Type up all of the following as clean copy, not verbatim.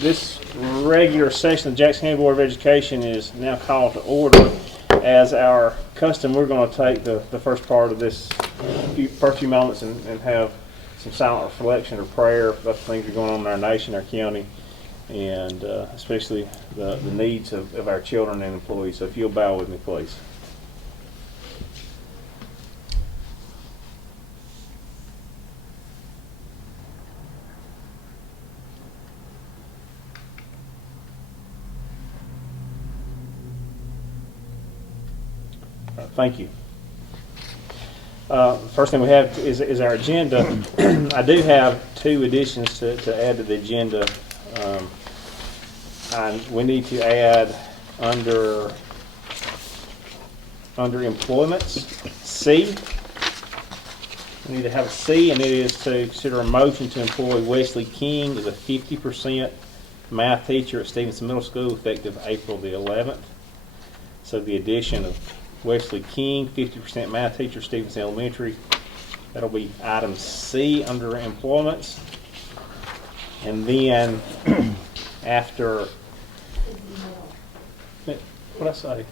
This regular session of the Jackson County Board of Education is now called to order. As our custom, we're going to take the first part of this first few moments and have some silent reflection or prayer about the things that are going on in our nation, our county, and especially the needs of our children and employees. So if you'll bow with me, please. Thank you. First thing we have is our agenda. I do have two additions to add to the agenda. We need to add under employments, C. We need to have a C, and it is to consider a motion to employ Wesley King as a 50% math teacher at Stevenson Middle School effective April the 11th. So the addition of Wesley King, 50% math teacher, Stevenson Elementary. That'll be item C under employments. And then after, what did I say?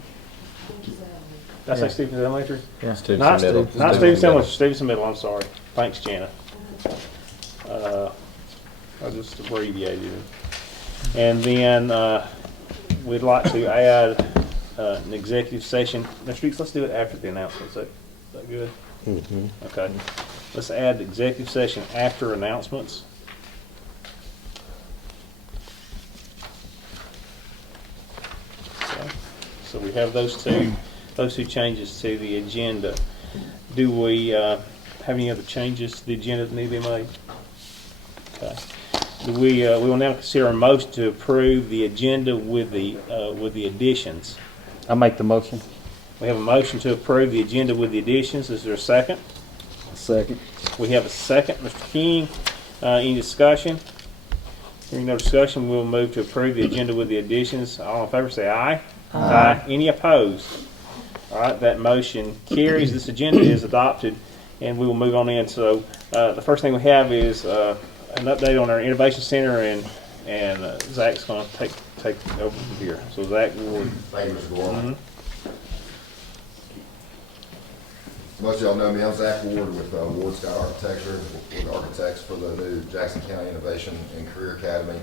Did I say Stevenson Elementary? Yeah, Stevenson Middle. Not Stevenson Elementary, Stevenson Middle, I'm sorry. Thanks, Jana. I just abbreviated it. And then we'd like to add an executive session. Mr. Streets, let's do it after the announcements. Is that good? Mm-hmm. Okay. Let's add the executive session after announcements. So we have those two changes to the agenda. Do we have any other changes to the agenda that need to be made? Okay. We will now consider a motion to approve the agenda with the additions. I'll make the motion. We have a motion to approve the agenda with the additions. Is there a second? Second. We have a second. Mr. King, any discussion? Hearing no discussion, we'll move to approve the agenda with the additions. All in favor say aye. Aye. Any opposed? All right, that motion carries. This agenda is adopted, and we will move on in. So the first thing we have is an update on our Innovation Center, and Zach's going to take over from here. So Zach Ward. Thank you, Mr. Gorman. Most of y'all know me. I'm Zach Ward with Ward Scott Architecture. We're the architects for the new Jackson County Innovation and Career Academy.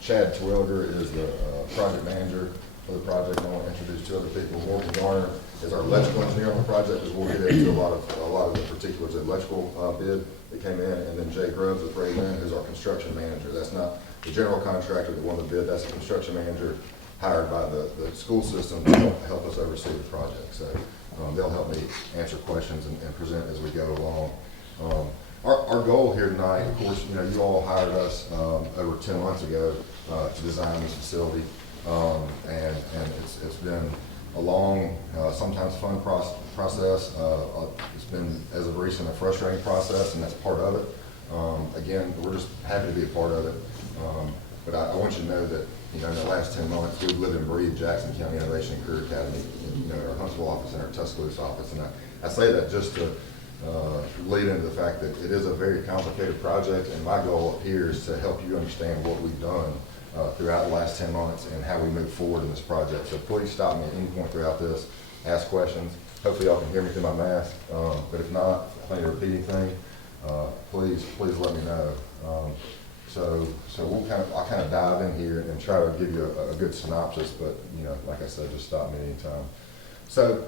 Chad Twilliger is the project manager for the project. I want to introduce two other people. Morgan Garner is our electrical engineer on the project, as we'll get into a lot of the particulars of the electrical bid that came in, and then Jay Grubbs with Ray Lynn, who's our construction manager. That's not the general contractor that won the bid. That's a construction manager hired by the school system to help us oversee the project. So they'll help me answer questions and present as we go along. Our goal here tonight, of course, you all hired us over 10 months ago to design this facility, and it's been a long, sometimes fun process. It's been, as of recent, a frustrating process, and that's part of it. Again, we're just happy to be a part of it. But I want you to know that, in the last 10 months, we've lived and breathed Jackson County Innovation and Career Academy, our Huntsville office and our Tuscaloosa office. And I say that just to lead into the fact that it is a very complicated project, and my goal up here is to help you understand what we've done throughout the last 10 months and how we move forward in this project. So please stop me at any point throughout this, ask questions. Hopefully y'all can hear me through my mask, but if not, if I need to repeat anything, please let me know. So I'll kind of dive in here and try to give you a good synopsis, but like I said, just stop me anytime. So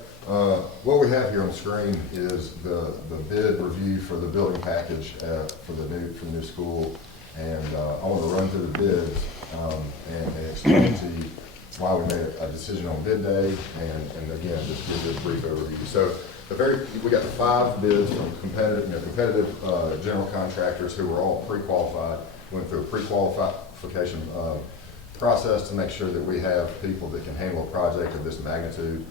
what we have here on the screen is the bid review for the building package for the new school, and I want to run through the bids and explain to you why we made a decision on bid day, and again just give you a brief overview. So we got the 5 bids from competitive general contractors who were all pre-qualified. Went through a pre-qualification process to make sure that we have people that can handle a project of this magnitude,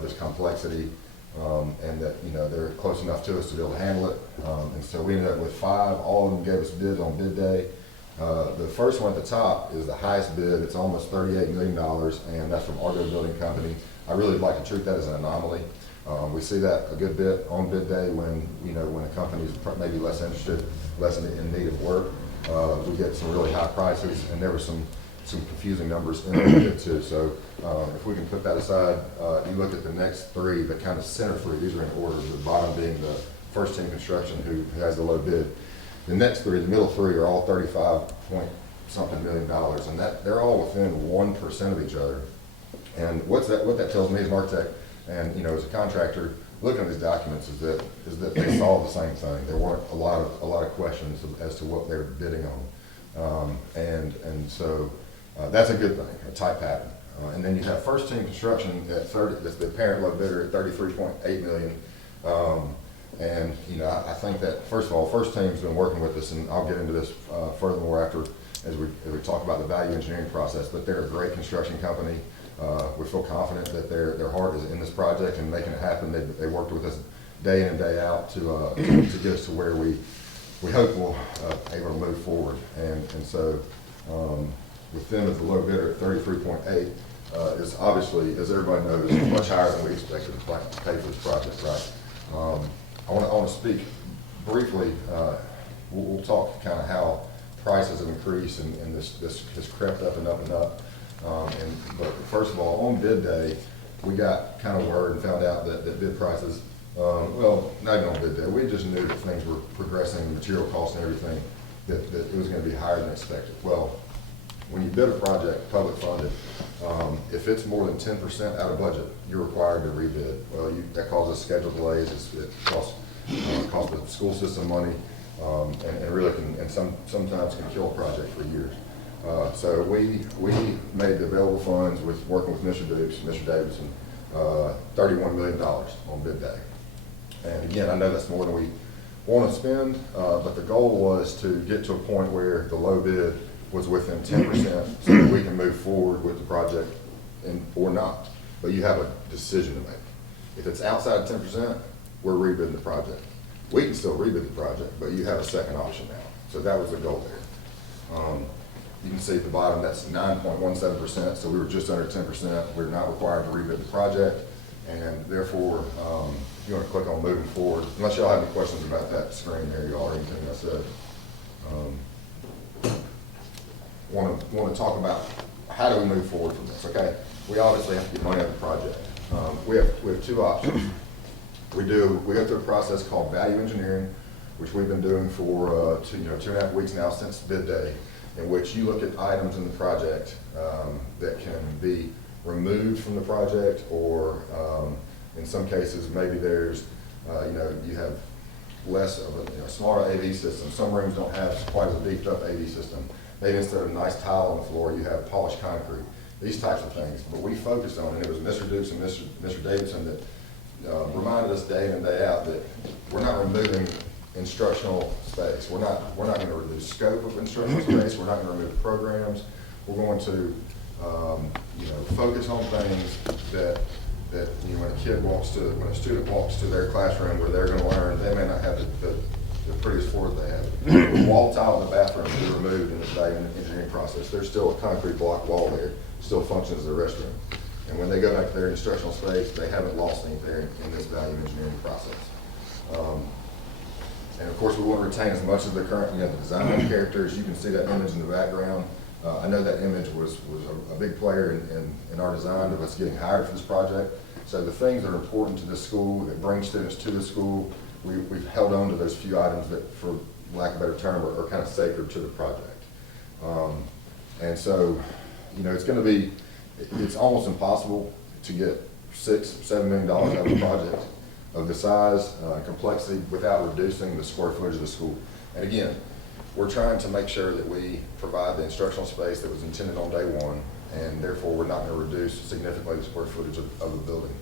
this complexity, and that they're close enough to us to be able to handle it. And so we ended up with 5. All of them gave us bids on bid day. The first one at the top is the highest bid. It's almost $38 million, and that's from Argo Building Company. I really would like to treat that as an anomaly. We see that a good bit on bid day when a company is maybe less interested, less in need of work. we get some really high prices, and there were some confusing numbers in there too. So if we can put that aside, you look at the next three, the kind of center three, these are in order, the bottom being the first team construction who has the low bid. The next three, the middle three, are all 35 point something $million, and that they're all within 1% of each other. And what that tells me as an architect and as a contractor looking at these documents is that they saw the same thing. There weren't a lot of questions as to what they're bidding on, and so that's a good thing, a tight pattern. And then you have first team construction at 30. That's the apparent low bidder at 33.8 million. And I think that first of all, first team's been working with us, and I'll get into this furthermore after as we talk about the value engineering process. But they're a great construction company. We feel confident that their heart is in this project and making it happen. They worked with us day in and day out to get us to where we hope we'll able to move forward. And so with them as the low bidder at 33.8 is obviously, as everybody knows, much higher than we expected to pay for this project, right? I want to speak briefly. We'll talk kind of how prices have increased and this has crept up and up and up. But first of all, on bid day, we got kind of word and found out that bid prices, well, not even on bid day, we just knew that things were progressing, material costs and everything, that it was going to be higher than expected. Well, when you bid a project, public funded, if it's more than 10% out of budget, you're required to rebid. Well, that causes schedule delays. It costs the school system money, and really sometimes can kill a project for years. So we made the available funds with working with Mr. Davidson, $31 million on bid day. And again, I know that's more than we want to spend, but the goal was to get to a point where the low bid was within 10% so that we can move forward with the project or not. But you have a decision to make. If it's outside of 10%, we're rebidding the project. We can still rebid the project, but you have a second option now. So that was the goal there. You can see at the bottom, that's 9.17%, so we were just under 10%. We're not required to rebid the project, and therefore, if you want to click on moving forward, unless y'all have any questions about that screen there, y'all, or anything I said. Want to talk about how do we move forward from this? Okay, we obviously have to get money out of the project. We have two options. We go through a process called value engineering, which we've been doing for 2.5 weeks now since bid day, in which you look at items in the project that can be removed from the project, or in some cases maybe there's you have less of a smaller AV system. Some rooms don't have quite as beefed up AV system. Maybe instead of a nice tile on the floor, you have polished concrete. These types of things. But we focused on, and it was Mr. Dukes and Mr. Davidson that reminded us day in and day out that we're not removing instructional space. We're not going to reduce scope of instructional space. We're not going to remove programs. We're going to focus on things that when a student walks to their classroom where they're going to learn, they may not have the prettiest floors they have. The wall tile in the bathroom will be removed in this value engineering process. There's still a concrete block wall there, still functions as a restroom. And when they go back to their instructional space, they haven't lost anything in this value engineering process. And of course, we want to retain as much of the current, the design characters. You can see that image in the background. I know that image was a big player in our design of us getting hired for this project. So the things that are important to this school, that bring students to the school, we've held on to those few items that, for lack of a better term, are kind of sacred to the project. And so, it's almost impossible to get $6-7 million out of a project of the size and complexity without reducing the square footage of the school. And again, we're trying to make sure that we provide the instructional space that was intended on day one, and therefore we're not going to reduce significantly the square footage of the building.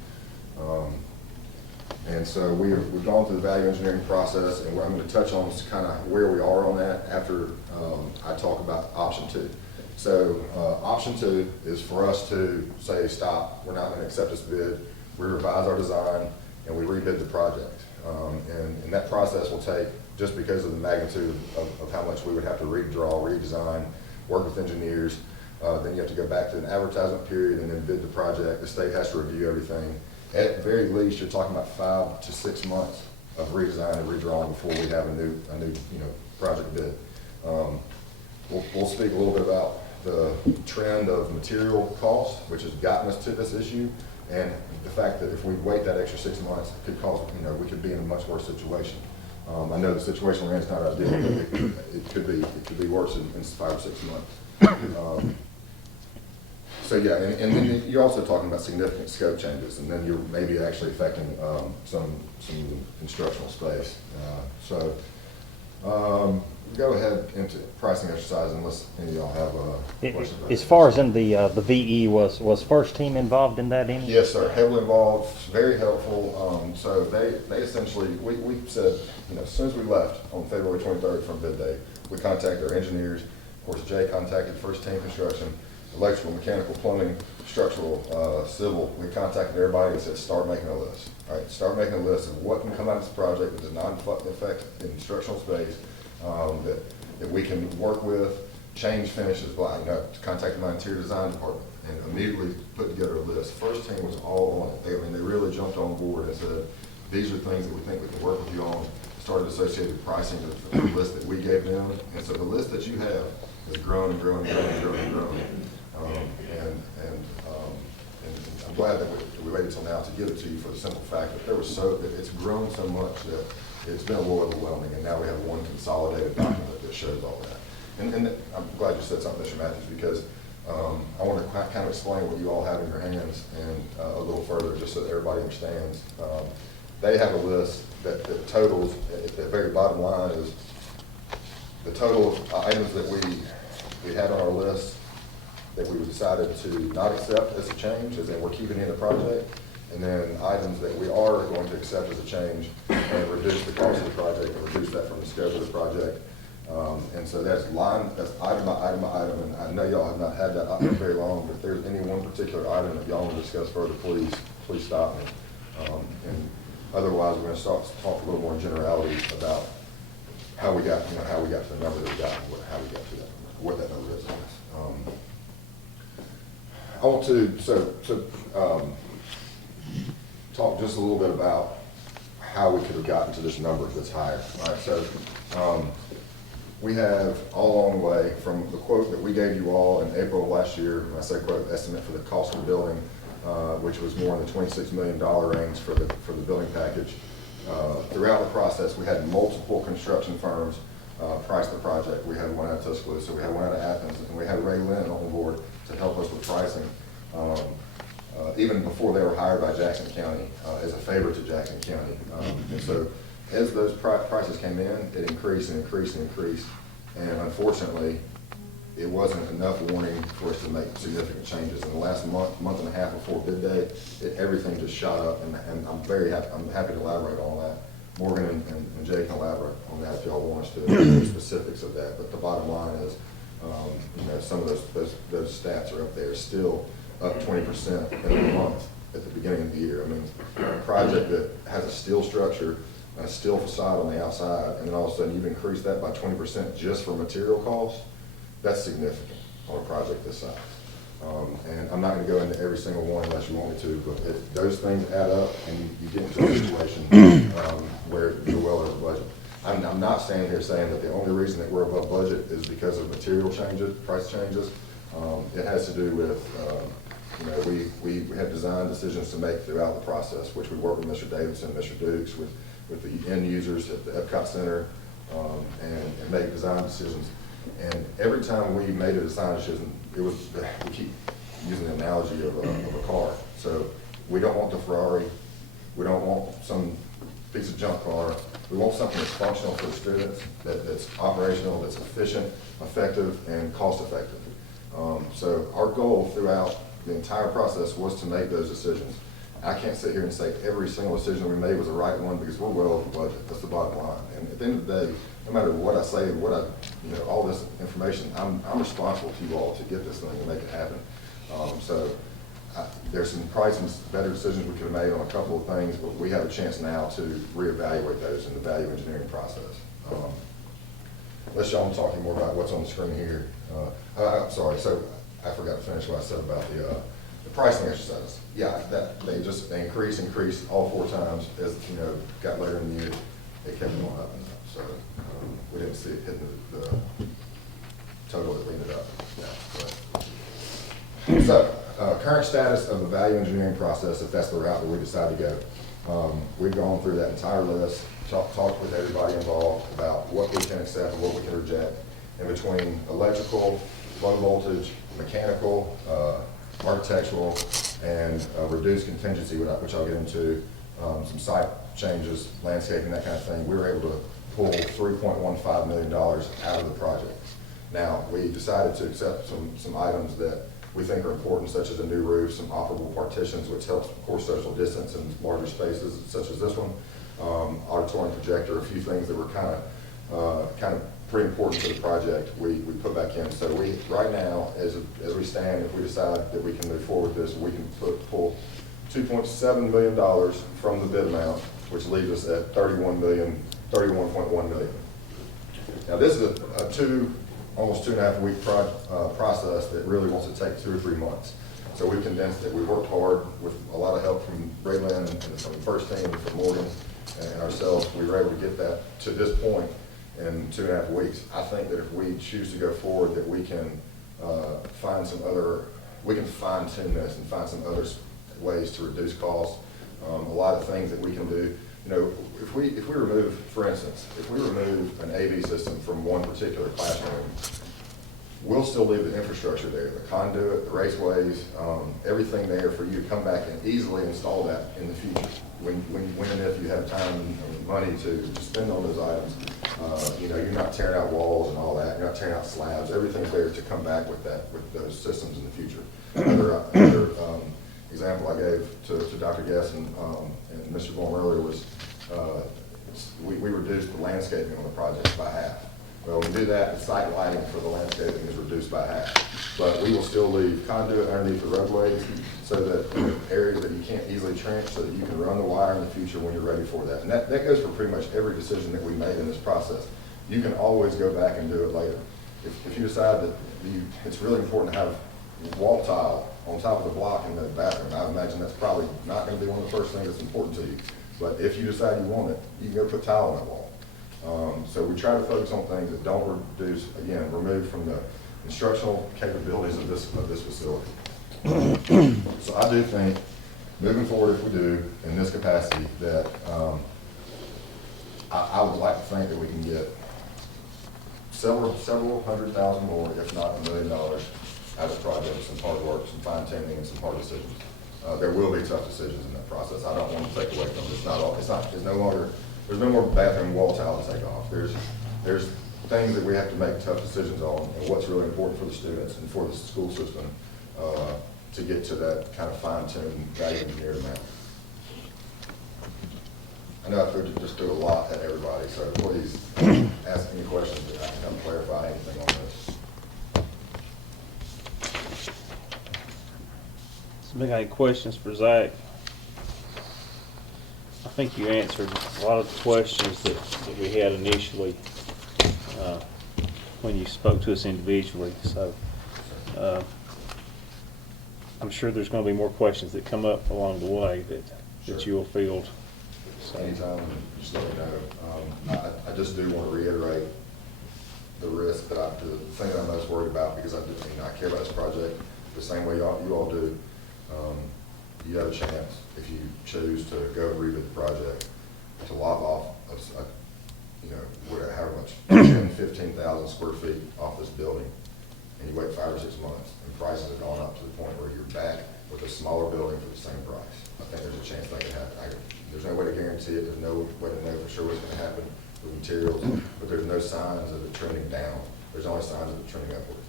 And so we've gone through the value engineering process, and what I'm going to touch on is kind of where we are on that after I talk about option 2. So option 2 is for us to say, stop, we're not going to accept this bid, we revise our design, and we rebid the project. And that process will take, just because of the magnitude of how much we would have to redraw, redesign, work with engineers, then you have to go back to an advertisement period and then bid the project. The state has to review everything. At the very least, you're talking about 5 to 6 months of redesign and redrawing before we have a new project bid. We'll speak a little bit about the trend of material costs, which has gotten us to this issue, and the fact that if we wait that extra 6 months, it could cause, we could be in a much worse situation. I know the situation we're in is not ideal, but it could be worse in 5 or 6 months. So yeah, and then you're also talking about significant scope changes, and then you're maybe actually affecting some instructional space. Go ahead into pricing exercise unless any of y'all have questions. As far as in the VE, was First Team involved in that any? Yes, sir. Heavily involved, very helpful. So they essentially, we said, as soon as we left on February 23rd from bid day, we contacted our engineers. Of course, Jay contacted First Team Construction, electrical, mechanical, plumbing, structural, civil. We contacted everybody and said, start making a list. All right, start making a list of what can come out of this project that does not affect instructional space, that we can work with, change finishes, contacted my interior design department and immediately put together a list. First Team was all on it. They really jumped on board and said, these are things that we think we can work with you on. Started associated pricing to the list that we gave them. And so the list that you have has grown and grown and grown and grown and grown. And I'm glad that we waited till now to give it to you for the simple fact that it's grown so much that it's been a little overwhelming, and now we have one consolidated document that shows all that. And I'm glad you said something, Mr. Matthews, because I want to kind of explain what you all have in your hands and a little further, just so that everybody understands. They have a list that totals, at the very bottom line is the total of items that we had on our list that we decided to not accept as a change, as in we're keeping in the project, and then items that we are going to accept as a change and reduce the cost of the project and reduce that from the scope of the project. And so that's item by item by item, and I know y'all have not had that item very long, but if there's any one particular item that y'all want to discuss further, please stop me. And otherwise, we're going to start to talk a little more in generalities about how we got, to the number that we got, and how we got to that, what that number is. I want to talk just a little bit about how we could have gotten to this number that's higher. All right, so we have all along the way from the quote that we gave you all in April of last year, when I say quote, estimate for the cost of the building, which was more in the $26 million range for the building package. Throughout the process, we had multiple construction firms price the project. We had one out of Tuscaloosa, we had one out of Athens, and we had Ray Lynn on board to help us with pricing. Even before they were hired by Jackson County, as a favor to Jackson County. And so as those prices came in, it increased and increased and increased. And unfortunately, it wasn't enough warning for us to make significant changes. In the last month and a half before bid day, everything just shot up, and I'm happy to elaborate on that. Morgan and Jay can elaborate on that if y'all want us to, the specifics of that. But the bottom line is, some of those stats are up there, still up 20% in a month at the beginning of the year. I mean, a project that has a steel structure, a steel facade on the outside, and then all of a sudden you've increased that by 20% just for material costs, that's significant on a project this size. And I'm not going to go into every single one unless you want me to, but those things add up and you get into a situation where you're well over budget. I'm not standing here saying that the only reason that we're above budget is because of material changes, price changes. It has to do with, we have design decisions to make throughout the process, which we work with Mr. Davidson, Mr. Dukes, with the end users at the Epcot Center, and make design decisions. And every time we made a design decision, we keep using the analogy of a car. So we don't want the Ferrari, we don't want some piece of junk car. We want something that's functional for the students, that's operational, that's efficient, effective, and cost effective. So our goal throughout the entire process was to make those decisions. I can't sit here and say every single decision we made was the right one because we're well over budget. That's the bottom line. And at the end of the day, no matter what I say, all this information, I'm responsible to you all to get this thing and make it happen. There's some better decisions we could have made on a couple of things, but we have a chance now to reevaluate those in the value engineering process. Unless y'all want to talk to you more about what's on the screen here. I'm sorry, so I forgot to finish what I said about the pricing exercise. Yeah, they increased all 4 times as got later in the year. They kept going up and up. So we didn't see it hitting the total that we ended up. Yeah, so, current status of the value engineering process, if that's the route that we decide to go. We've gone through that entire list, talked with everybody involved about what we can accept and what we can reject in between electrical, low voltage, mechanical, architectural, and reduced contingency, which I'll get into, some site changes, landscaping, that kind of thing. We were able to pull $3.15 million out of the project. Now, we decided to accept some items that we think are important, such as a new roof, some operable partitions, which helps, of course, social distance in larger spaces, such as this one, auditorium projector, a few things that were kind of pretty important to the project. We put back in. So we right now, as we stand, if we decide that we can move forward with this, we can pull $2.7 million from the bid amount, which leaves us at $31.1 million. Now, this is almost 2.5 week process that really wants to take 2 or 3 months. So we condensed it. We worked hard with a lot of help from Ray Lynn and from the first team, from Morgan and ourselves. We were able to get that to this point in 2.5 weeks. I think that if we choose to go forward, that we can we can fine tune this and find some other ways to reduce costs. A lot of things that we can do. You know, if we remove, for instance, if we remove an AV system from one particular classroom, we'll still leave the infrastructure there, the conduit, the raceways, everything there for you to come back and easily install that in the future. When and if you have time and money to spend on those items, you know, you're not tearing out walls and all that. You're not tearing out slabs. Everything's there to come back with those systems in the future. Another example I gave to Dr. Guess and Mr. Gorham earlier was we reduced the landscaping on the project by half. Well, when we do that, the site lighting for the landscaping is reduced by half. But we will still leave conduit underneath the roadways so that areas that you can't easily trench so that you can run the wire in the future when you're ready for that. And that goes for pretty much every decision that we made in this process. You can always go back and do it later. If you decide that it's really important to have wall tile on top of the block in the bathroom, I imagine that's probably not going to be one of the first things that's important to you. But if you decide you want it, you can go put tile on that wall. So we try to focus on things that don't remove from the instructional capabilities of this facility. So I do think, moving forward, if we do in this capacity, that I would like to think that we can get several $100,000 more, if not $1 million, out of the project, some hard work, some fine tuning, and some hard decisions. There will be tough decisions in that process. I don't want to take away from it. There's no more bathroom wall tile to take off. There's things that we have to make tough decisions on, and what's really important for the students and for the school system to get to that kind of fine-tuned value engineered amount. I know I just threw a lot at everybody, so please ask any questions that I can come clarify anything on this. Somebody got any questions for Zach? I think you answered a lot of the questions that we had initially when you spoke to us individually. So I'm sure there's going to be more questions that come up along the way that you'll field. So. Anytime, just let me know. I just do want to reiterate the risk the thing that I'm most worried about, because I care about this project the same way you all do. You have a chance, if you choose to go rebid the project, to lop off, however much, 10,000, 15,000 square feet off this building, and you wait 5 or 6 months, and prices have gone up to the point where you're back with a smaller building for the same price. I think there's a chance that can happen. There's no way to guarantee it. There's no way to know for sure what's going to happen with materials, but there's no signs of it trending down. There's only signs of it trending upward.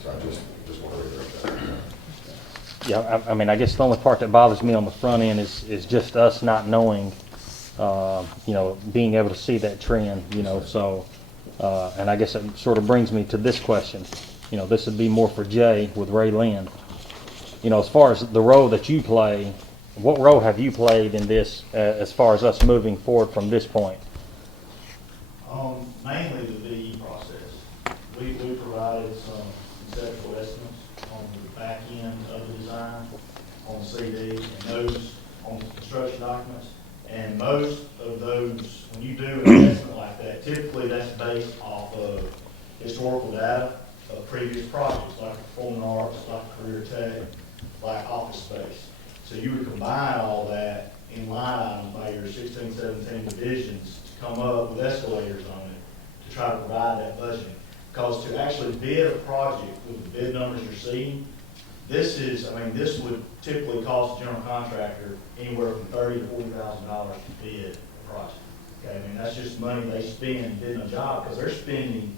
So I just want to reiterate that. Yeah, I mean, I guess the only part that bothers me on the front end is just us not knowing, being able to see that trend, so, and I guess it sort of brings me to this question. This would be more for Jay with Ray Lynn. As far as the role that you play, what role have you played in this as far as us moving forward from this point? Mainly the VE process. We provided some conceptual estimates on the back end of the design, on CD, and those on the construction documents. And most of those, when you do an estimate like that, typically that's based off of historical data. of previous projects, like performing arts, like career tech, like office space. So you would combine all that in line items by your 16, 17 divisions to come up with escalators on it to try to provide that budgeting. Because to actually bid a project with the bid numbers you're seeing, this would typically cost a general contractor anywhere from $30,000 to $40,000 to bid a project. Okay, I mean, that's just money they spend bidding a job, because they're spending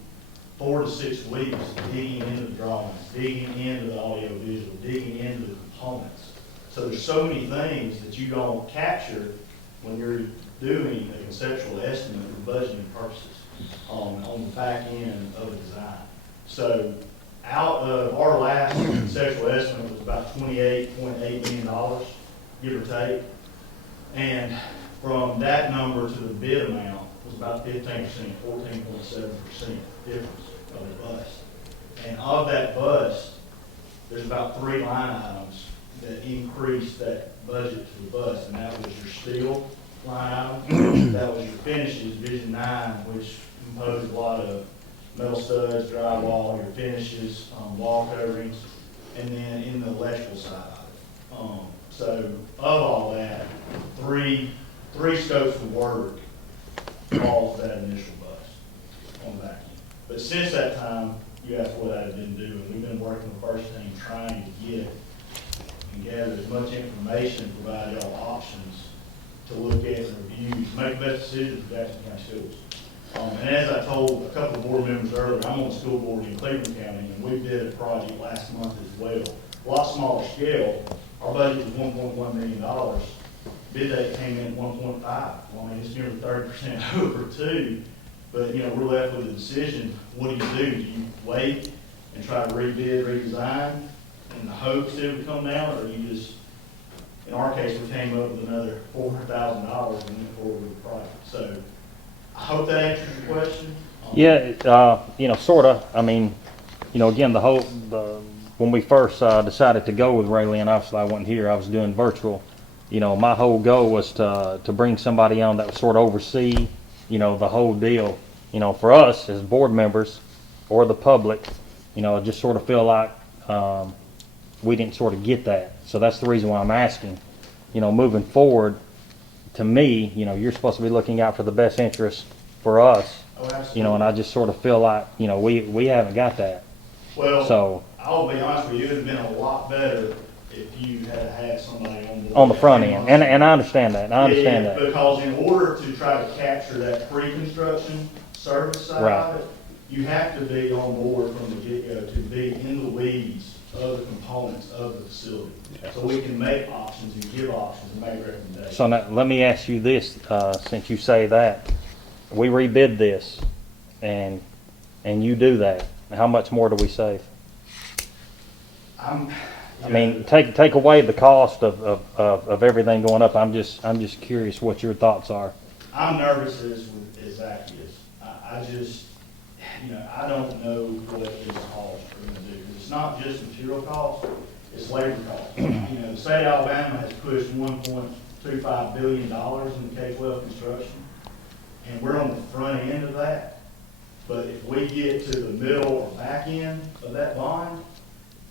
4 to 6 weeks digging into the drawings, digging into the audio visual, digging into the components. So there's so many things that you don't capture when you're doing a conceptual estimate for budgeting purposes on the back end of the design. So out of our last conceptual estimate was about $28.8 million, give or take. And from that number to the bid amount was about 15%, 14.7% difference of the bust. And of that bust, there's about 3 line items that increased that budget to the bust, and that was your steel line item, that was your finishes, Division 9, which composed a lot of metal studs, drywall, your finishes, wall coverings, and then in the electrical side of it. So of all that, three scopes of work caused that initial bust on the back end. But since that time, you asked what I had been doing. We've been working with the first team trying to get and gather as much information, provide y'all options to look at and review, to make the best decisions for Jackson County Schools. And as I told a couple of board members earlier, I'm on the school board in Cleveland County, and we did a project last month as well. A lot smaller scale. Our budget was $1.1 million. Bid date came in at 1.5. Well, I mean, it's nearly 30% over too. But, you know, we're left with a decision. What do? Do you wait and try to rebid, redesign in the hopes that it would come down, or you just, in our case, we came up with another $400,000 and went forward with the project. So I hope that answers your question. Yeah, you know, sort of. I mean, you know, again, when we first decided to go with Raylan, obviously I wasn't here. I was doing virtual. You know, my whole goal was to bring somebody on that would sort of oversee, you know, the whole deal. You know, for us as board members or the public, you know, I just sort of feel like we didn't sort of get that. So that's the reason why I'm asking. You know, moving forward, to me, you know, you're supposed to be looking out for the best interest for us. Oh, absolutely. You know, and I just sort of feel like, you know, we haven't got that. Well, So I'll be honest with you, it would have been a lot better if you had had somebody on board. on the front end, and I understand that. I understand Yeah, that. because in order to try to capture that pre-construction service side Right. of it, you have to be on board from the get-go to be in the weeds of the components of the facility. So we can make options and give options and make recommendations. So now, let me ask you this, since you say that, we rebid this, and you do that. How much more do we save? I mean, take away the cost of everything going up. I'm just curious what your thoughts are. I'm nervous as Zach is. I just, you know, I don't know what these costs are going to do. It's not just material costs, it's labor costs. You know, the state of Alabama has pushed $1.25 billion in K-12 construction, and we're on the front end of that. But if we get to the middle or back end of that bond,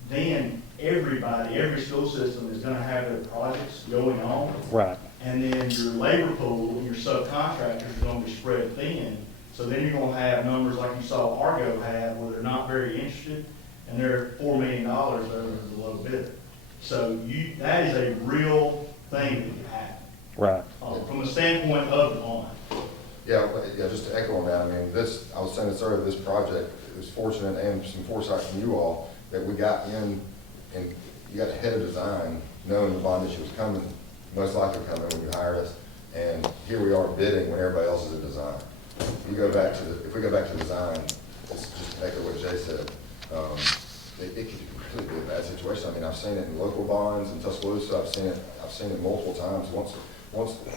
then everybody, every school system is going to have their projects going on. Right. And then your labor pool, your subcontractors are going to be spread thin. So then you're going to have numbers like you saw Argo have, where they're not very interested, and they're $4 million over the low bidder. So that is a real thing that can happen. Right. From the standpoint of the bond. Yeah, just to echo on that, I mean, I was saying this earlier, this project, it was fortunate and some foresight from you all that we got in, and you got ahead of design, knowing the bond issue was coming, most likely coming when you hired us, and here we are bidding when everybody else is in design. If we go back to design, it's just to echo what Jay said, it could completely be a bad situation. I mean, I've seen it in local bonds in Tuscaloosa, I've seen it multiple times.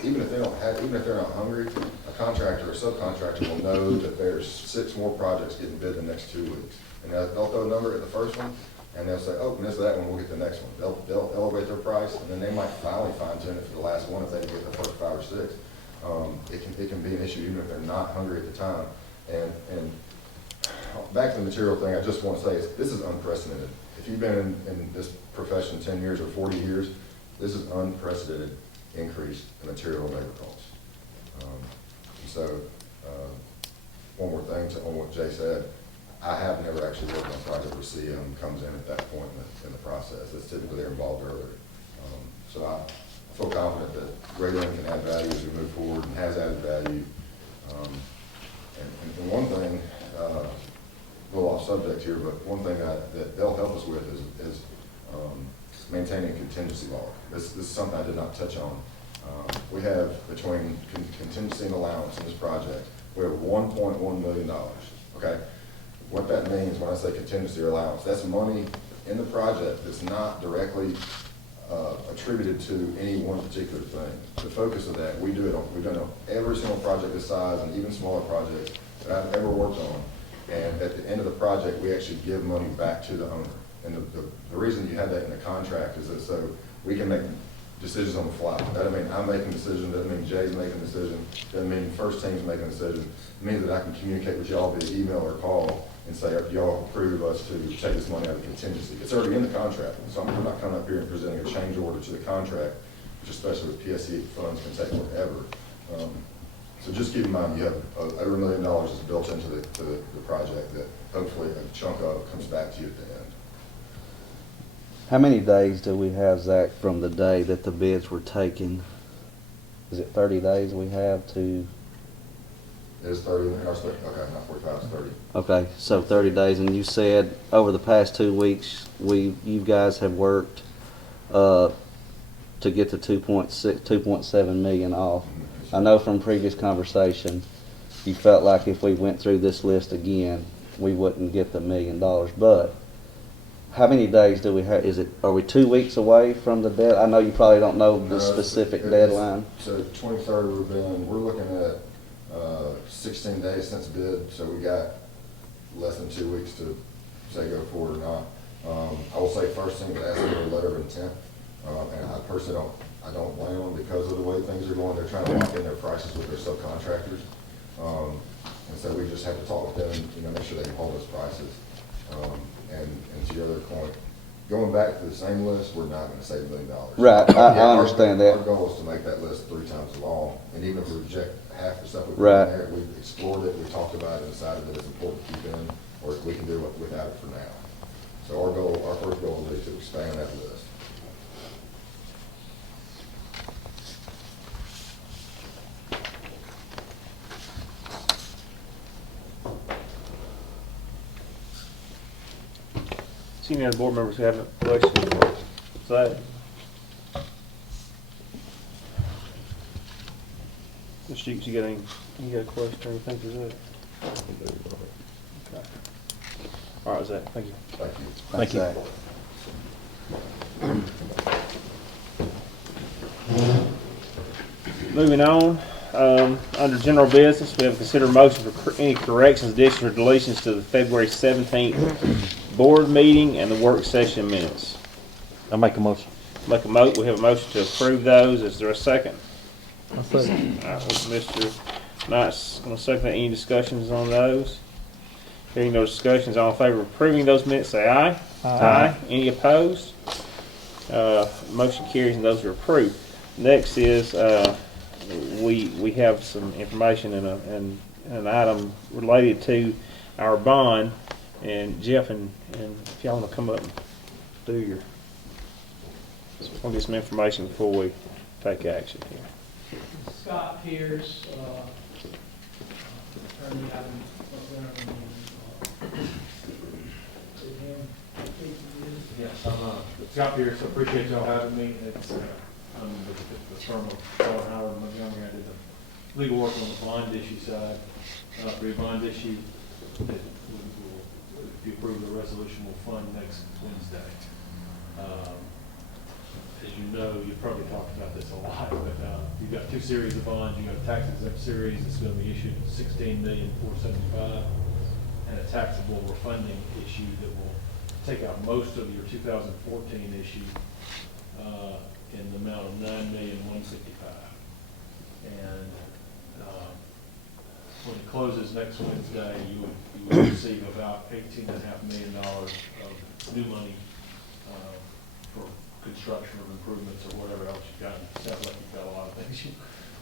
Even if they're not hungry, a contractor or subcontractor will know that there's 6 more projects getting bid in the next 2 weeks. And they'll throw a number at the first one, and they'll say, oh, miss that one, we'll get the next one. They'll elevate their price, and then they might finally fine tune it for the last one if they can get the first 5 or 6. It can be an issue even if they're not hungry at the time. And back to the material thing, I just want to say, this is unprecedented. If you've been in this profession 10 years or 40 years, this is unprecedented increase in material and labor costs. One more thing on what Jay said, I have never actually worked on a project where CM comes in at that point in the process. It's typically they're involved earlier. So I feel confident that Rayland can add value as we move forward and has added value. And one thing, a little off subject here, but one thing that they'll help us with is maintaining contingency log. This is something I did not touch on. We have between contingency and allowance in this project, we have $1.1 million, okay? What that means when I say contingency or allowance, that's money in the project that's not directly attributed to any one particular thing. The focus of that, we've done it on every single project this size and even smaller projects that I've ever worked on. And at the end of the project, we actually give money back to the owner. And the reason you have that in the contract is that so we can make decisions on the fly. That doesn't mean I'm making a decision, doesn't mean Jay's making a decision, doesn't mean first team's making a decision. It means that I can communicate with y'all via email or call and say, y'all approve us to take this money out of contingency. It's already in the contract, so I'm not coming up here and presenting a change order to the contract, which especially with PSC funds can take forever. So just keep in mind, you have over $1 million is built into the project that hopefully a chunk of comes back to you at the end. How many days do we have, Zach, from the day that the bids were taken? Is it 30 days we have to? It is 30, okay, not 45, it's 30. Okay, so 30 days, and you said over the past 2 weeks, you guys have worked to get the 2.7 million off. I know from previous conversation, you felt like if we went through this list again, we wouldn't get the $1 million, but how many days do we have? Are we 2 weeks away from the deadline? I know you probably don't know the specific deadline. So 23rd, we're looking at 16 days since bid, so we got less than 2 weeks to say go forward or not. I will say first thing to ask for a letter of intent, and I personally don't blame them because of the way things are going. They're trying to lock in their prices with their subcontractors, and so we just have to talk with them, make sure they can hold those prices. And to your other point, going back to the same list, we're not going to save $1 million. Right, I understand that. Our goal is to make that list 3 times as long, and even if we reject half the stuff we put Right. in there, we've explored it, we've talked about it, and decided that it's important to keep in, or we can do it without it for now. So our first goal is to expand that list. See any other board members who have a question for Zach? Mr. Stevens, you got a question or anything for Zach? Okay. All right, Zach, thank you. Thank you. Thank you. Zach. Moving on, under general business, we have a considered motion for any corrections, additions, or deletions to the February 17th board meeting and the work session minutes. I'll make a motion. We have a motion to approve those. Is there a second? I second. All right, Mr. Knight's going to second that. Any discussions on those? Hearing no discussions, all in favor of approving those minutes, say aye. Aye. Any opposed? Motion carries and those are approved. Next is, we have some information and an item related to our bond. And Jeff, and if y'all want to come up and do your, we'll get some information before we take action here. Scott Pierce, attorney out in Yes, I'm Scott Pierce. I appreciate y'all having me. It's I'm with the firm of Keller Howard Montgomery. I did the legal work on the bond issue side. For your bond issue, if you approve the resolution, will fund next Wednesday. As you know, you've probably talked about this a lot, but you've got 2 series of bonds. You've got a tax exempt series that's going to be issued at $16,475,000 and a taxable refunding issue that will take out most of your 2014 issue in the amount of $9,155,000. And when it closes next Wednesday, you would receive about $18.5 million of new money for construction or improvements or whatever else you've got. It sounds like you've got a lot of things you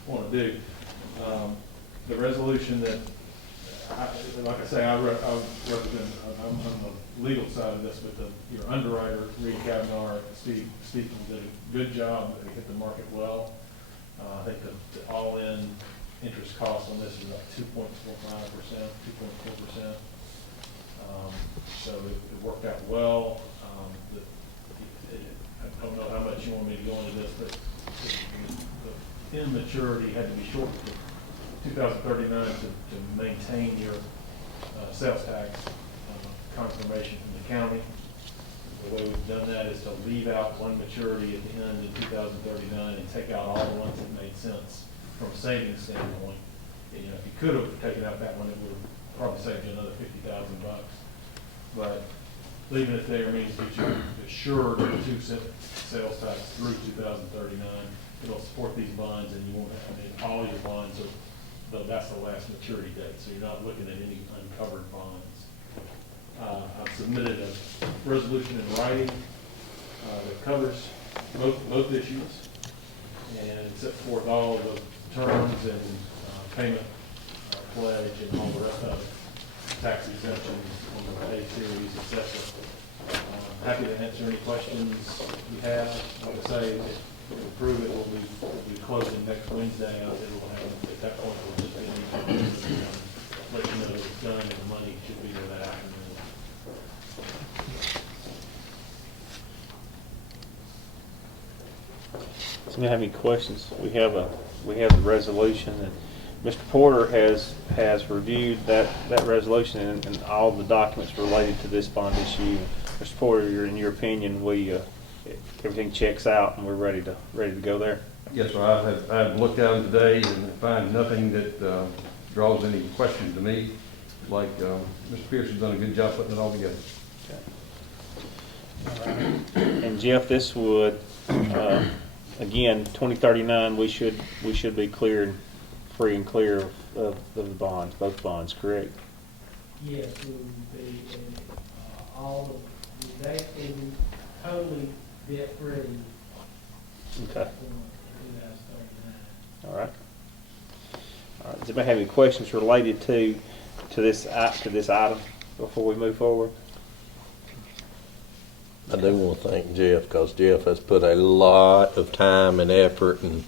want to do. The resolution that, like I say, I represent, I'm on the legal side of this, but your underwriter, Reed Kavanaugh, Steve did a good job. They hit the market well. I think the all-in interest cost on this is about 2.45%, 2.4%. So it worked out well. I don't know how much you want me to go into this, but the end maturity had to be short to 2039 to maintain your sales tax confirmation from the county. The way we've done that is to leave out one maturity at the end in 2039 and take out all the ones that made sense from a savings standpoint. And, if you could have taken out that one, it would have probably saved you another $50,000. But leaving it there means that you're assured of 2 sales tax through 2039. It'll support these bonds, and you won't have, all your bonds are, though that's the last maturity date, so you're not looking at any uncovered bonds. I've submitted a resolution in writing that covers both issues, and it sets forth all of the terms and payment pledge and all the rest of it, tax exemptions on the A series, etc. Happy to answer any questions you have. Like I say, if we approve it, we'll be closing next Wednesday. It'll have, at that point, we'll just be let you know it's done and the money should be there that afternoon. Does anyone have any questions? We have the resolution, and Mr. Porter has reviewed that resolution and all the documents related to this bond issue. Mr. Porter, in your opinion, everything checks out and we're ready to go there? Yes, sir. I've looked at them today and find nothing that draws any question to me. Like Mr. Pierce has done a good job putting it all together. Okay. And Jeff, this would again 2039. We should be free and clear of the bonds, both bonds, correct? Yes, we would be, all of, they would be totally debt free. Okay. 2039. All right. Does anybody have any questions related to this item before we move forward? I do want to thank Jeff, because Jeff has put a lot of time and effort and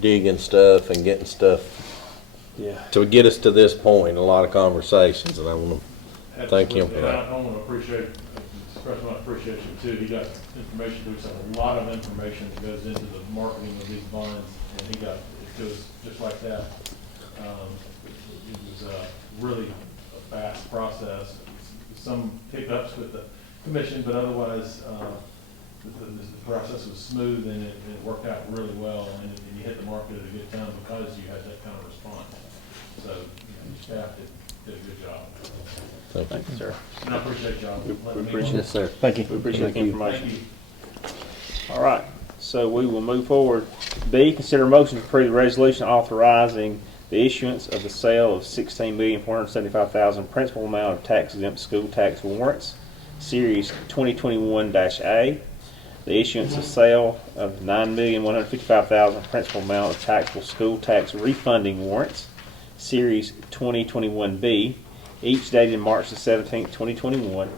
digging stuff and getting stuff Yeah. to get us to this point. A lot of conversations, and I want to thank him for And that. I want to express my appreciation too. He got information, there's a lot of information that goes into the marketing of these bonds, and he got it to us just like that. It was really a fast process. Some hiccups with the commission, but otherwise, the process was smooth and it worked out really well, and you hit the market at a good time because you had that kind of response. So, staff did a good job. Thank you, sir. And I appreciate y'all. We letting me appreciate know. Yes, sir. Thank you. We appreciate the Thank you. information. Thank you. All right, so we will move forward. B, consider a motion to approve the resolution authorizing the issuance of the sale of $16,475,000 principal amount of tax-exempt school tax warrants, Series 2021-A. The issuance of sale of $9,155,000 principal amount of taxable school tax refunding warrants, Series 2021-B, each dated March the 17th, 2021,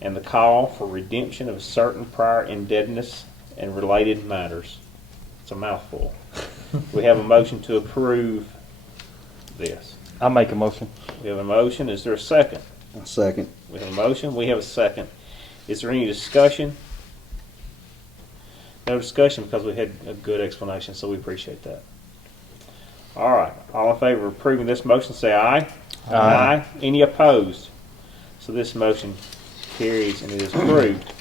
and the call for redemption of certain prior indebtedness and related matters. It's a mouthful. We have a motion to approve this. I'll make a motion. We have a motion. Is there a second? A second. We have a motion. We have a second. Is there any discussion? No discussion, because we had a good explanation, so we appreciate that. All right. All in favor of approving this motion, say aye. Aye. Any opposed? So this motion carries and it is approved.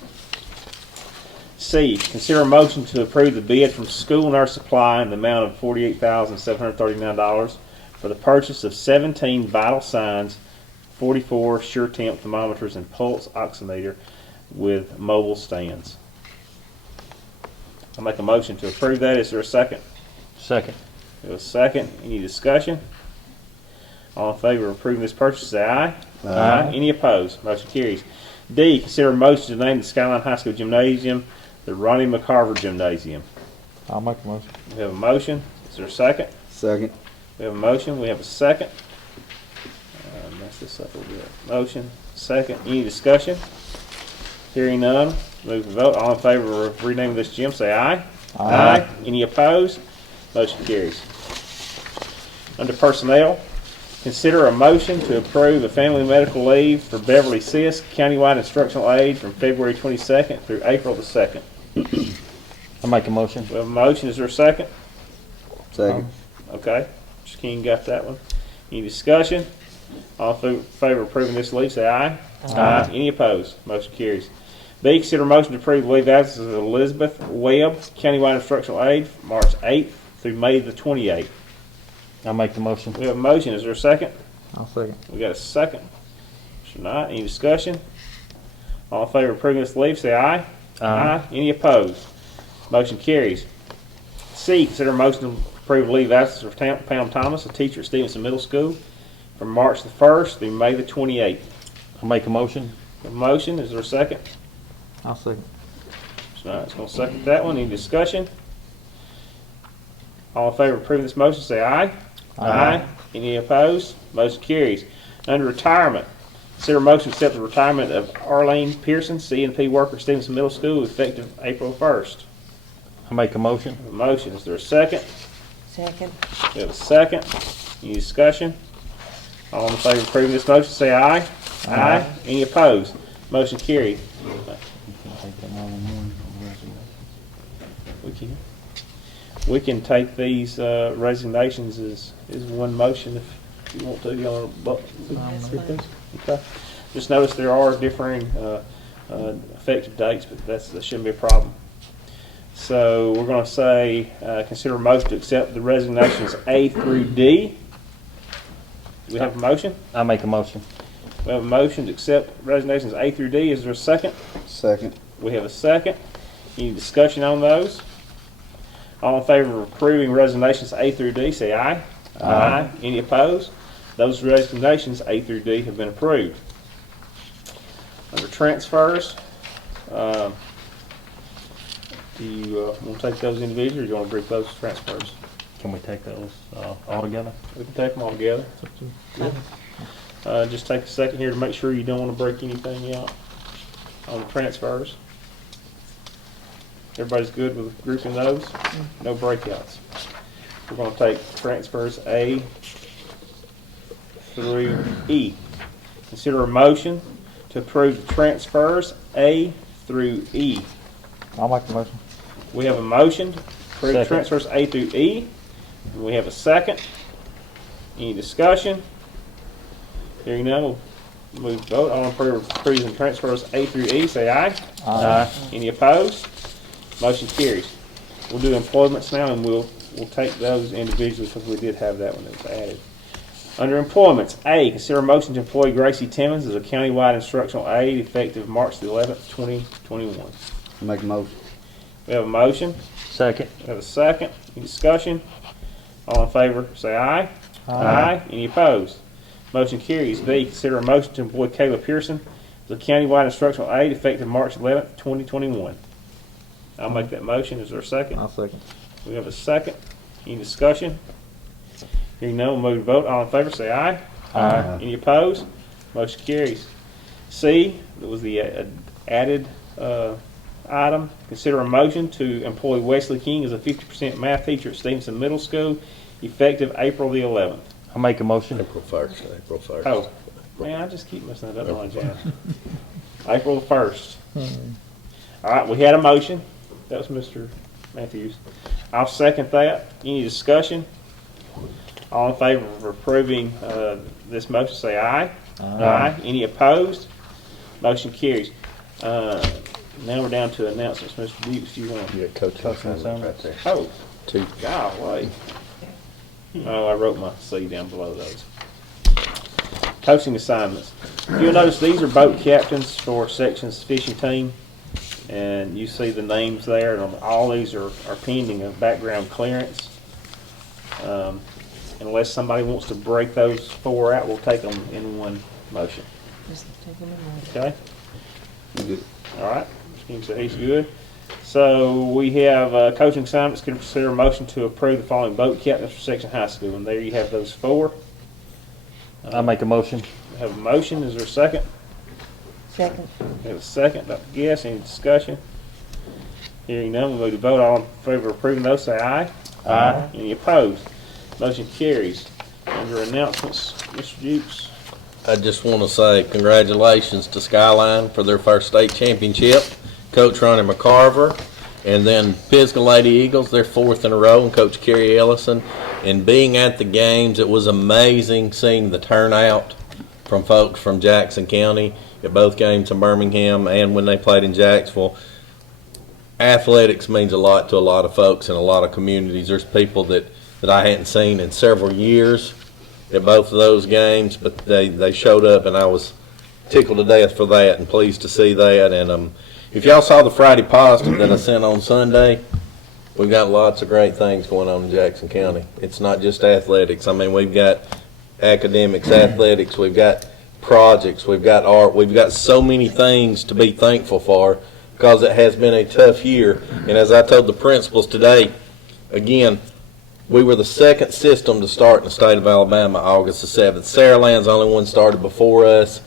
C, consider a motion to approve the bid from School Nurse Supply in the amount of $48,739 for the purchase of 17 vital signs, 44 sure temp thermometers, and pulse oximeter with mobile stands. I'll make a motion to approve that. Is there a second? Second. We have a second. Any discussion? All in favor of approving this purchase, say aye. Aye. Any opposed? Motion carries. D, consider a motion to name the Skyline High School Gymnasium the Ronnie McCarver Gymnasium. I'll make a motion. We have a motion. Is there a second? Second. We have a motion. We have a second. Mess this up a little bit. Motion, second. Any discussion? Hearing none, move to vote. All in favor of renaming this gym, say aye. Aye. Any opposed? Motion carries. Under personnel, consider a motion to approve a family medical leave for Beverly Sisk, countywide instructional aide from February 22nd through April the 2nd. I make a motion. We have a motion. Is there a second? Second. Okay. Mr. King got that one. Any discussion? All in favor of approving this leave, say aye. Aye. Any opposed? Motion carries. B, consider a motion to approve the leave of absence of Elizabeth Webb, countywide instructional aide, from March 8th through May the 28th. I make the motion. We have a motion. Is there a second? I'll second. We got a second. Mr. Knight, any discussion? All in favor of approving this leave, say aye. Aye. Any opposed? Motion carries. C, consider a motion to approve leave of absence for Pam Thomas, a teacher at Stevenson Middle School, from March the 1st through May the 28th. I make a motion. A motion. Is there a second? I'll second. Mr. Knight's going to second that one. Any discussion? All in favor of approving this motion, say aye. Aye. Any opposed? Motion carries. Under retirement, consider a motion to accept the retirement of Arlene Pearson, C&P worker, Stevenson Middle School, effective April 1st. I make a motion. A motion. Is there a second? Second. We have a second. Any discussion? All in favor of approving this motion, say aye. Aye. Any opposed? Motion carried. We can take these resignations as one motion if you want to. You want to okay. Just notice there are differing effective dates, but that shouldn't be a problem. So we're going to say consider a motion to accept the resignations A through D. Do we have a motion? I make a motion. We have a motion to accept resignations A through D. Is there a second? Second. We have a second. Any discussion on those? All in favor of approving resignations A through D, say aye. Aye. Any opposed? Those resignations A through D have been approved. Under transfers, do you want to take those individually, or do you want to group those transfers? Can we take those all together? We can take them all together. Just take a second here to make sure you don't want to break anything out on the transfers. Everybody's good with grouping those? No breakouts. We're going to take transfers A through E. Consider a motion to approve the transfers A through E. I'll make the motion. We have a motion to approve the Second. transfers A through E. And we have a second. Any discussion? Hearing none, we'll move to vote. All in favor of approving transfers A through E, say aye. Aye. Any opposed? Motion carries. We'll do employments now, and we'll take those individually because we did have that one that was added. Under employments, A, consider a motion to employ Gracie Timmons as a countywide instructional aide effective March the 11th, 2021. Make a motion. We have a motion. Second. We have a second. Any discussion? All in favor, say aye. Aye. Any opposed? Motion carries. B, consider a motion to employ Kayla Pearson as a countywide instructional aide effective March 11th, 2021. I'll make that motion. Is there a second? I'll second. We have a second. Any discussion? Hearing none, we'll move to vote. All in favor, say aye. Aye. Any opposed? Motion carries. C, that was the added item. Consider a motion to employ Wesley King as a 50% math teacher at Stevenson Middle School, effective April the 11th. I make a motion. April 1st, April 1st. Oh, man, I just keep messing that up on John. April the 1st. All right, we had a motion. That was Mr. Matthews. I'll second that. Any discussion? All in favor of approving this motion, say aye. Aye. Any opposed? Motion carries. Now we're down to announcements. Mr. Dukes, do you want to? You got coaching assignments right there. Oh, Two. golly. Oh, I wrote my C down below those. Coaching assignments. You'll notice these are boat captains for sections fishing team. And you see the names there. And all these are pending a background clearance. unless somebody wants to break those 4 out, we'll take them in one motion. Just take them in mind. Okay? You good? All right. Mr. King said he's good. So we have coaching assignments. Consider a motion to approve the following boat captains for Section High School. And there you have those 4. I make a motion. We have a motion. Is there a second? Second. We have a second. Dr. Guess, any discussion? Hearing none, we'll move to vote. All in favor of approving those, say aye. Aye. Any opposed? Motion carries. Under announcements, Mr. Dukes. I just want to say congratulations to Skyline for their first state championship. Coach Ronnie McCarver, and then Pisgah Lady Eagles, they're 4th in a row, and Coach Kerry Ellison. And being at the games, it was amazing seeing the turnout from folks from Jackson County at both games in Birmingham and when they played in Jacksonville. Athletics means a lot to a lot of folks in a lot of communities. There's people that I hadn't seen in several years at both of those games, but they showed up, and I was tickled to death for that and pleased to see that. And if y'all saw the Friday positive that I sent on Sunday, we've got lots of great things going on in Jackson County. It's not just athletics. I mean, we've got academics, athletics, we've got projects, we've got art, we've got so many things to be thankful for because it has been a tough year. And as I told the principals today, again, we were the second system to start in the state of Alabama August the 7th. Saraland's the only one started before us.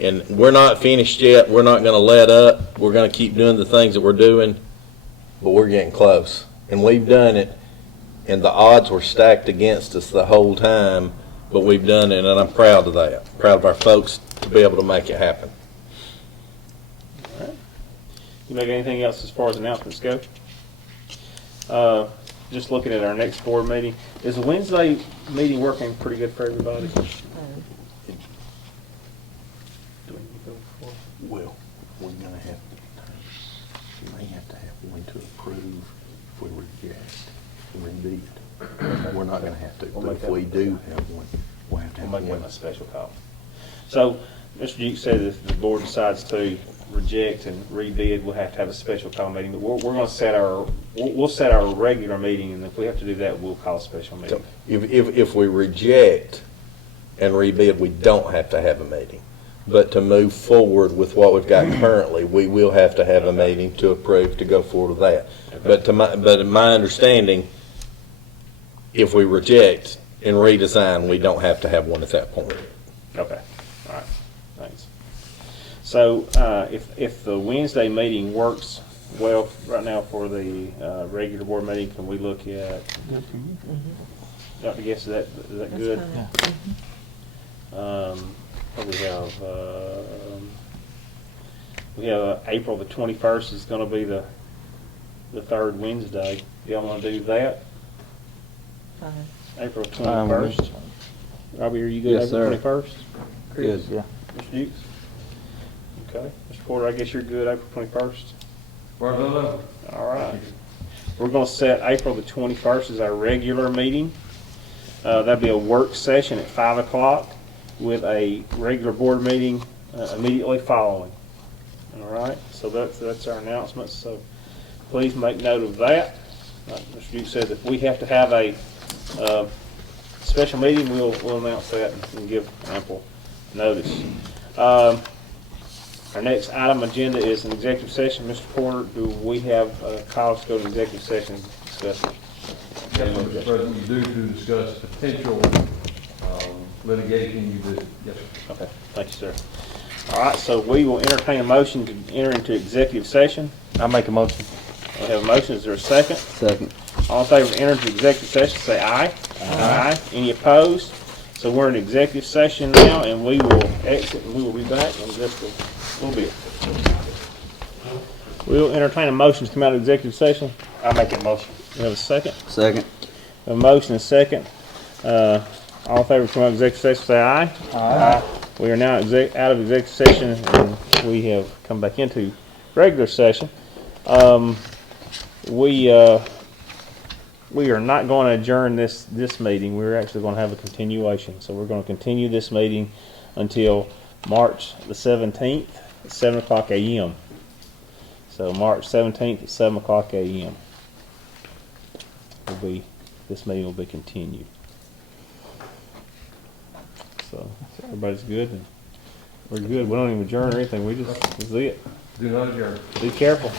And we're not finished yet. We're not going to let up. We're going to keep doing the things that we're doing, but we're getting close. And we've done it, and the odds were stacked against us the whole time, but we've done it, and I'm proud of that. Proud of our folks to be able to make it happen. All right. You make anything else as far as announcements go? Just looking at our next board meeting, is the Wednesday meeting working pretty good for everybody? Well, we're going to have to, you may have to have one to approve if we reject or indeed. We're not going to have to, We'll but make if that we one. do have one, we'll have to We'll have make that one. a special call. So, Mr. Duke said if the board decides to reject and rebid, we'll have to have a special call meeting. But we're going to set we'll set our regular meeting, and if we have to do that, we'll call a special meeting. If we reject and rebid, we don't have to have a meeting. But to move forward with what we've got currently, we will have to have a meeting to approve to go forward with that. Okay. But in my understanding, if we reject and redesign, we don't have to have one at that point. Okay, all right, thanks. So if the Wednesday meeting works well right now for the regular board meeting, can we look at, Dr. Guess, is that good? That's fine. What we have April the 21st is going to be the third Wednesday. Y'all want to do that? Fine. April Fine with 21st. Robbie, are you good? Yes, sir. April 21st? Good. Yeah. Mr. Dukes? Okay. Mr. Porter, I guess you're good April 21st? Where's that? All right. We're going to set April the 21st as our regular meeting. That'll be a work session at 5 o'clock with a regular board meeting immediately following. All right. So that's our announcements. So please make note of that. Mr. Duke says if we have to have a special meeting, we'll announce that and give ample notice. Our next item agenda is an executive session. Mr. Porter, do we have cause to go to executive session and discuss it? Yes, Mr. President, you do to discuss potential litigation, you did, yes, sir. Okay, thank you, sir. All right, so we will entertain a motion to enter into executive session. I make a motion. We have a motion. Is there a second? Second. All in favor of entering into executive session, say aye. Aye. Any opposed? So we're in executive session now, and we will exit, and we will be back in just a little bit. We'll entertain a motion to come out of executive session. I make a motion. We have a second. Second. A motion and a second. All in favor of coming out of executive session, say aye. Aye. We are now out of executive session, and we have come back into regular session. We are not going to adjourn this meeting. We're actually going to have a continuation. So we're going to continue this meeting until March the 17th at 7 o'clock a.m. So March 17th at 7 o'clock a.m. This meeting will be continued. So everybody's good and we're good. We don't even adjourn or anything. We just, this is it. Do not adjourn. Be careful.